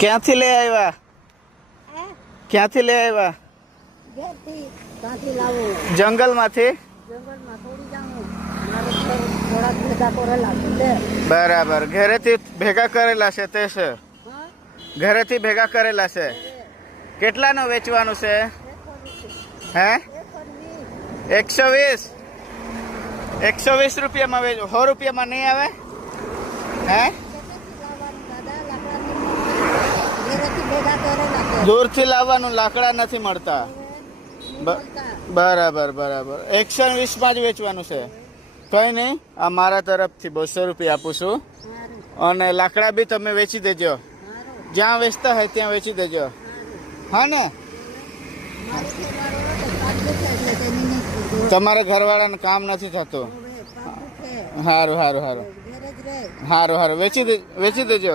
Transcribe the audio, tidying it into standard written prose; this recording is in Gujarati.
ક્યાંથી લઈ આવ્યા? ક્યાંથી લઈ આવ્યા? જંગલમાંથી? બરાબર. ઘરેથી ભેગા કરેલા છે તે છે? ઘરેથી ભેગા કરેલા છે. કેટલાનું વેચવાનું છે? હે? 120? 120 રૂપિયામાં વેચો. 100 રૂપિયામાં નહીં આવે? હે? દૂરથી લાવવાનું, લાકડા નથી મળતા. બરાબર બરાબર. 120 જ વેચવાનું છે. કઈ નહીં, આ મારા તરફથી 200 રૂપિયા આપું છું. અને લાકડા બી તમે વેચી દેજો. જ્યાં વેચતા હોય ત્યાં વેચી દેજો. હા ને? તમારા ઘરવાળાને કામ નથી થતું. સારું સારું સારું સારું સારું. વેચી દેજો.